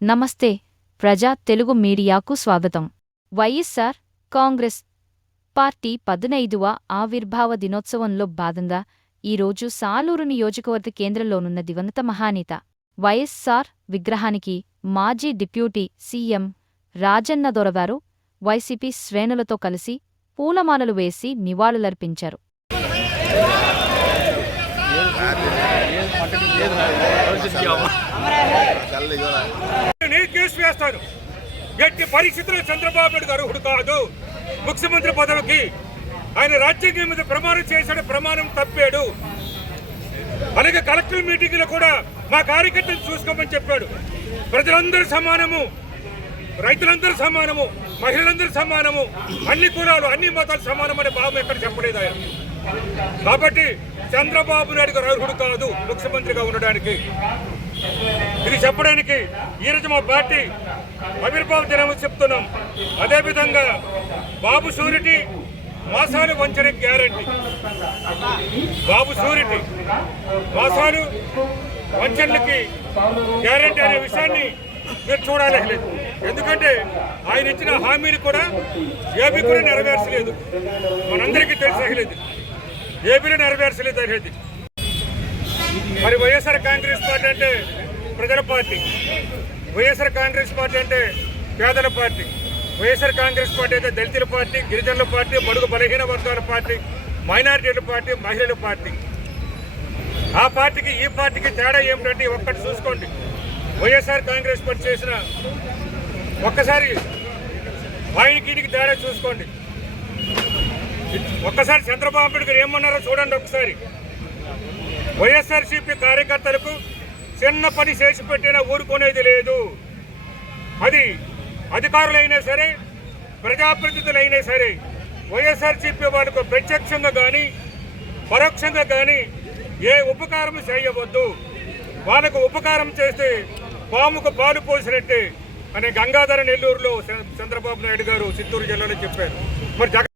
నమస్తే ప్రజా తెలుగు మీడియాకు స్వాగతం. వైఎస్సార్ కాంగ్రెస్ పార్టీ పదునైదువ ఆవిర్భావ దినోత్సవంలో భాగంగా ఈరోజు సాలూరు నియోజకవర్గ కేంద్రంలోనున్న దివంగత మహానేత వైఎస్సార్ విగ్రహానికి మాజీ డిప్యూటీ సీఎం రాజన్న దొరగారు వైసీపీ శ్రేణులతో కలిసి పూలమాలలు వేసి నివాళులర్పించారు. నేను కేసు వేస్తాను ఎట్టి పరిస్థితుల్లో చంద్రబాబు నాయుడు గారు అర్హుడు కాదు. ముఖ్యమంత్రి పదవికి ఆయన రాజ్యాంగం మీద ప్రమాణం చేశాడు ప్రమాణం తప్పాడు. అలాగే కలెక్టర్ మీటింగ్లో కూడా మా కార్యకర్తలు చూసుకోమని చెప్పాడు. ప్రజలందరూ సమానము రైతులందరూ సమానము మహిళలందరూ సమానము అన్ని కులాలు అన్ని మతాలు సమానం అనే భావం ఎక్కడ చెప్పలేదు ఆయన. కాబట్టి చంద్రబాబు నాయుడు గారు అర్హుడు కాదు ముఖ్యమంత్రిగా ఉండడానికి. ఇది చెప్పడానికి ఈరోజు మా పార్టీ ఆవిర్భావ దినం చెప్తున్నాం. అదేవిధంగా బాబు సూరిటీ మాసాలు వంచన గ్యారంటీ. బాబు సూరిటీ మాసాలు వంచనలకి గ్యారంటీ అనే విషయాన్ని మీరు చూడాలి. లేదు ఎందుకంటే ఆయన ఇచ్చిన హామీని కూడా ఏమీ కూడా నెరవేర్చలేదు. మనందరికీ తెలిసలేదు ఏపీలో నెరవేర్చలేదు అనేది మరి వైఎస్ఆర్ కాంగ్రెస్ పార్టీ అంటే ప్రజల పార్టీ. వైఎస్ఆర్ కాంగ్రెస్ పార్టీ అంటే పేదల పార్టీ. వైఎస్ఆర్ కాంగ్రెస్ పార్టీ అయితే దళితుల పార్టీ గిరిజనుల పార్టీ బడుగు బలహీన వర్గాల పార్టీ మైనారిటీల పార్టీ మహిళల పార్టీ. ఆ పార్టీకి ఈ పార్టీకి తేడా ఏమిటంటే ఒక్కటి చూసుకోండి. వైఎస్ఆర్ కాంగ్రెస్ పార్టీ చేసిన ఒక్కసారి ఆయనకి తేడా చూసుకోండి. ఒక్కసారి చంద్రబాబు నాయుడు గారు ఏమన్నారో చూడండి ఒకసారి. వైఎస్ఆర్సీపీ కార్యకర్తలకు చిన్న పని చేసి పెట్టినా ఊరుకునేది లేదు. అది అధికారులైనా సరే ప్రజాప్రతినిధులైనా సరే వైఎస్ఆర్సీపీ వాళ్ళకు ప్రత్యక్షంగా కానీ పరోక్షంగా కానీ ఏ ఉపకారం చేయవద్దు. వాళ్ళకు ఉపకారం చేస్తే పాముకు పాలు పోసినట్టే అని గంగాధర నెల్లూరులో చంద్రబాబు నాయుడు గారు చిత్తూరు జిల్లాలో చెప్పారు. మరి